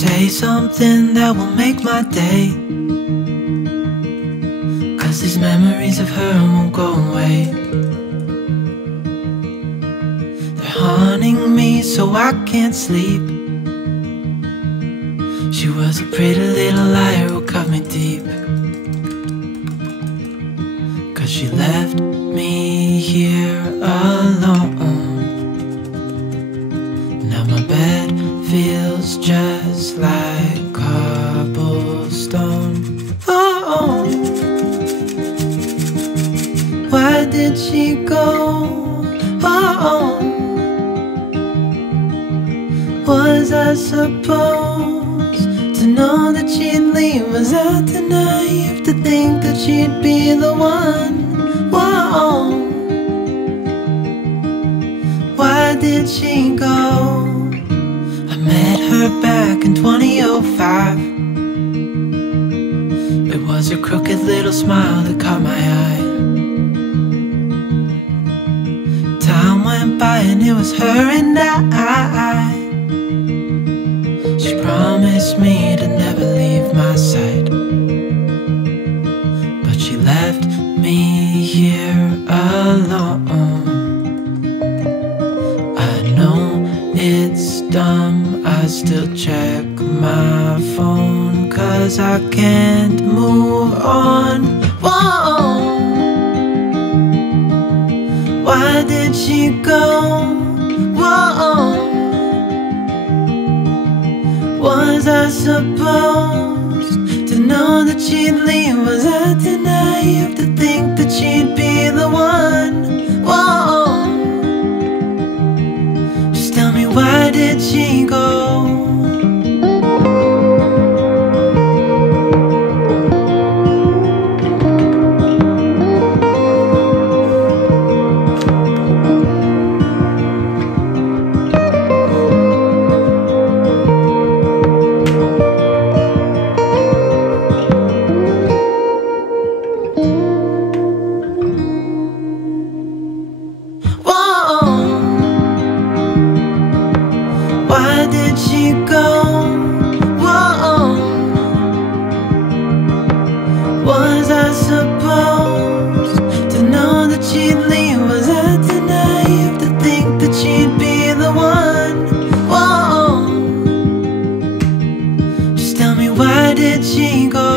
Say something that will make my day, 'cause these memories of her won't go away. They're haunting me so I can't sleep. She was a pretty little liar who cut me deep, 'cause she left me here alone. Now my bed feels just like cobblestone. Oh, why did she go? Oh, was I supposed to know that she'd leave? Was I too naive to think that she'd be the one? Whoa, why did she go? I met her back in 2005. It was her crooked little smile that caught my eye. Time went by and it was her and I. She promised me to never leave my side, but she left me here alone. I know it's dumb, I still check my phone, 'cause I can't move on. Whoa, why did she go? Whoa, was I supposed to know that she'd leave? Was I too naive to think that she'd be the one? Whoa, just tell me, why did she go? Why did she go? Whoa, was I supposed to know that she'd leave? Was I too naive to think that she'd be the one? Whoa, just tell me, why did she go?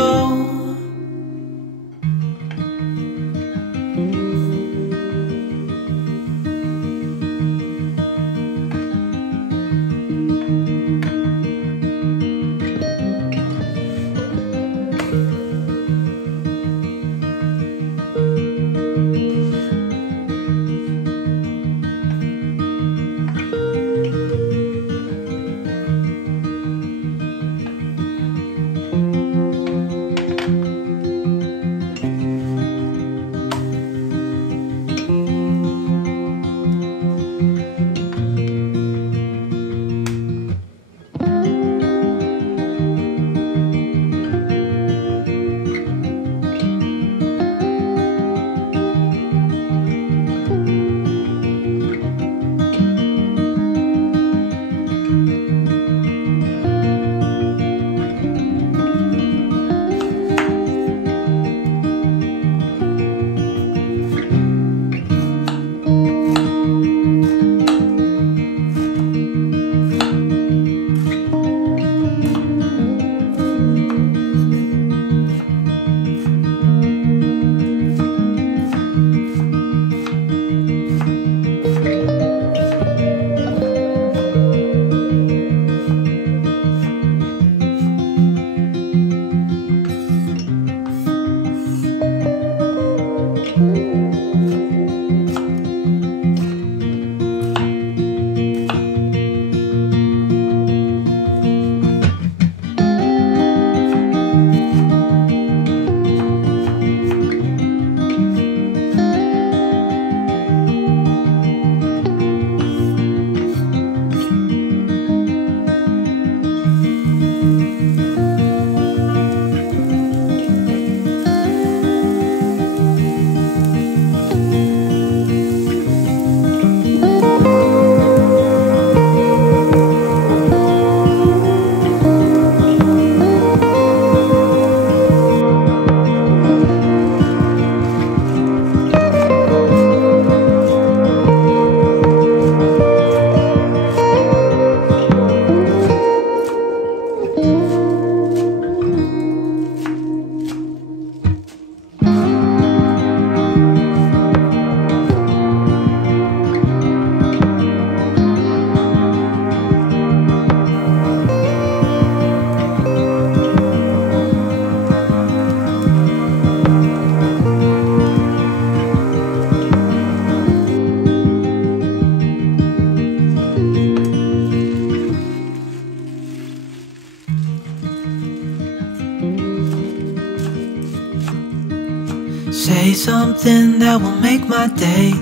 something that will make my day.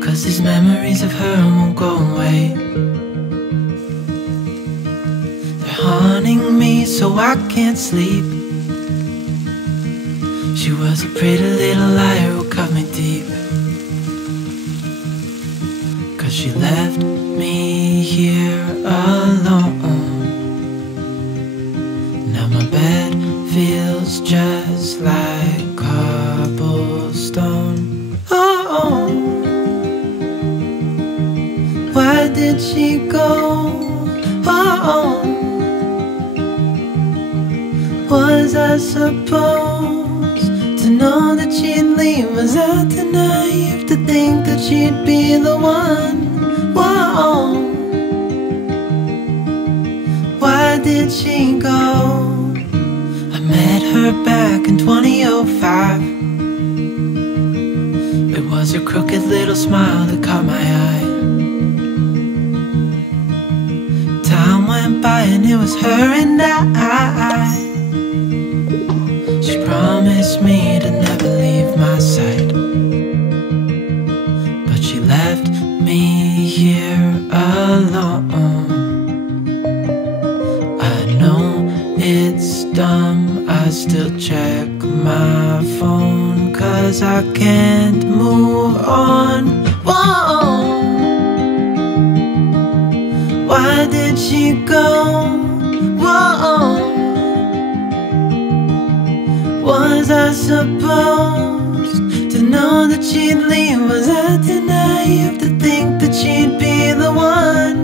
'Cause these memories of her won't go away. They're haunting me so I can't sleep. She was a pretty little liar who cut me deep. 'Cause she left me here alone. Now my bed feels just like cobblestone. Oh, why did she go? Oh, was I supposed to know that she'd leave? Was I too naive to think that she'd be the one? Whoa, why did she go? I met her back in 2005. It was her crooked little smile that caught my eye. Time went by and it was her and I. She promised me to never leave my side, but she left me here alone. I know it's dumb, I still check my phone 'cause I can't move on. Whoa, why did she go? Whoa, was I supposed to know that she'd leave? Was I too naive to think that she'd be the one?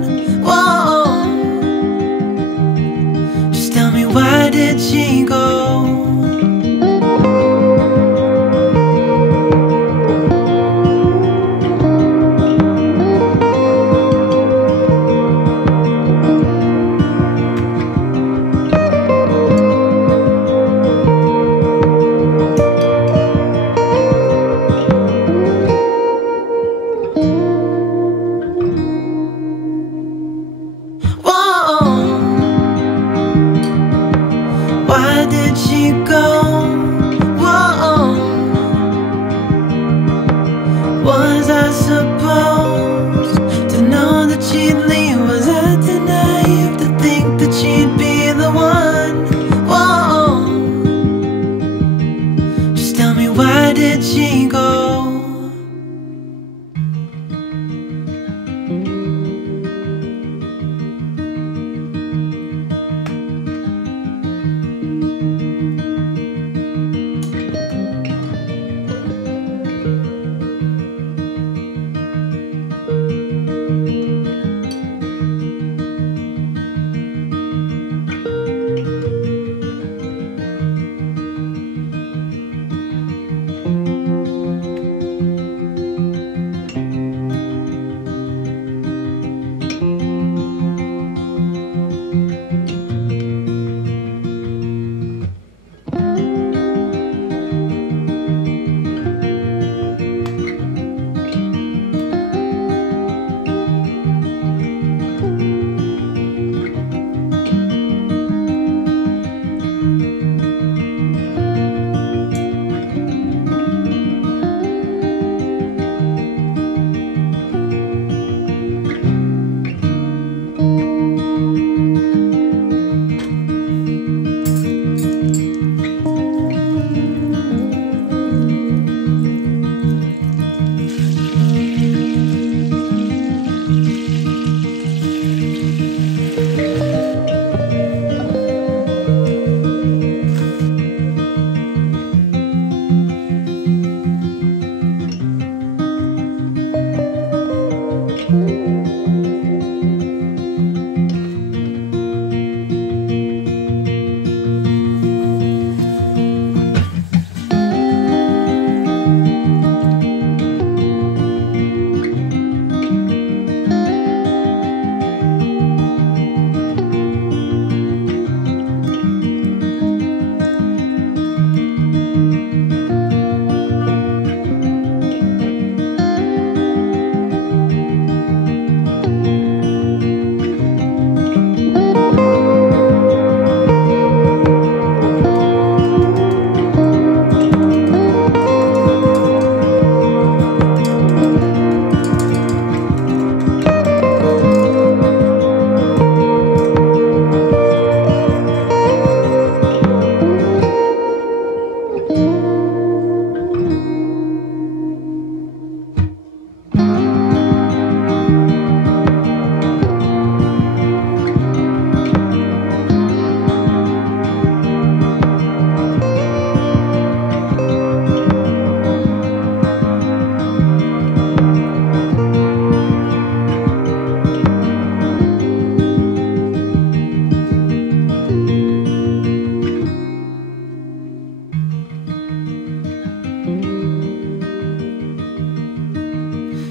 Whoa, just tell me, why did she go?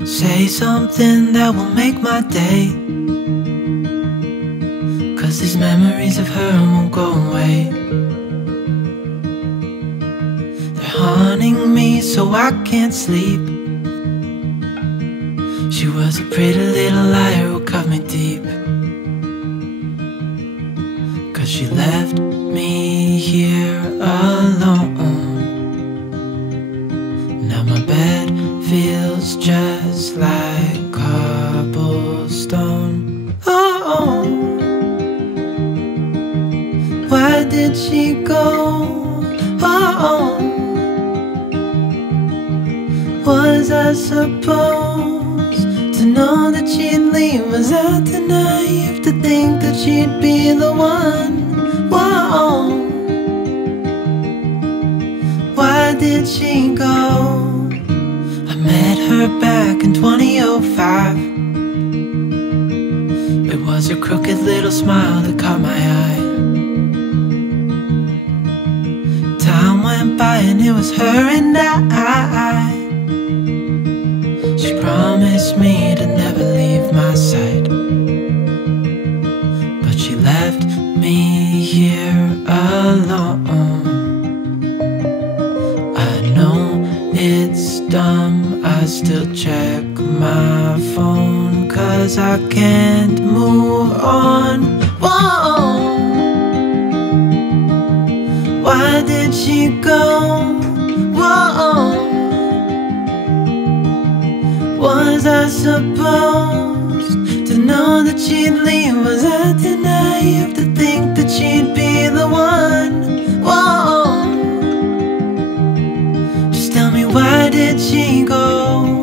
Say something that will make my day, 'cause these memories of her won't go away. They're haunting me so I can't sleep. She was a pretty little liar who cut me deep, 'cause she left me here alone. Now my bed feels just like cobblestone. Oh, why did she go? Oh, was I supposed to know that she'd leave? Was I too naive to think that she'd be the one? Whoa, why did she go? I met her back in 2005. It was her crooked little smile that caught my eye. Time went by and it was her and I. She promised me to never leave my side, but she left me here alone. I know it's dumb, I still check my phone, 'cause I can't move on. Whoa, why did she go? Whoa, was I supposed to know that she'd leave? Was I too naive to think that she'd be the one? Whoa, just tell me, why did she go?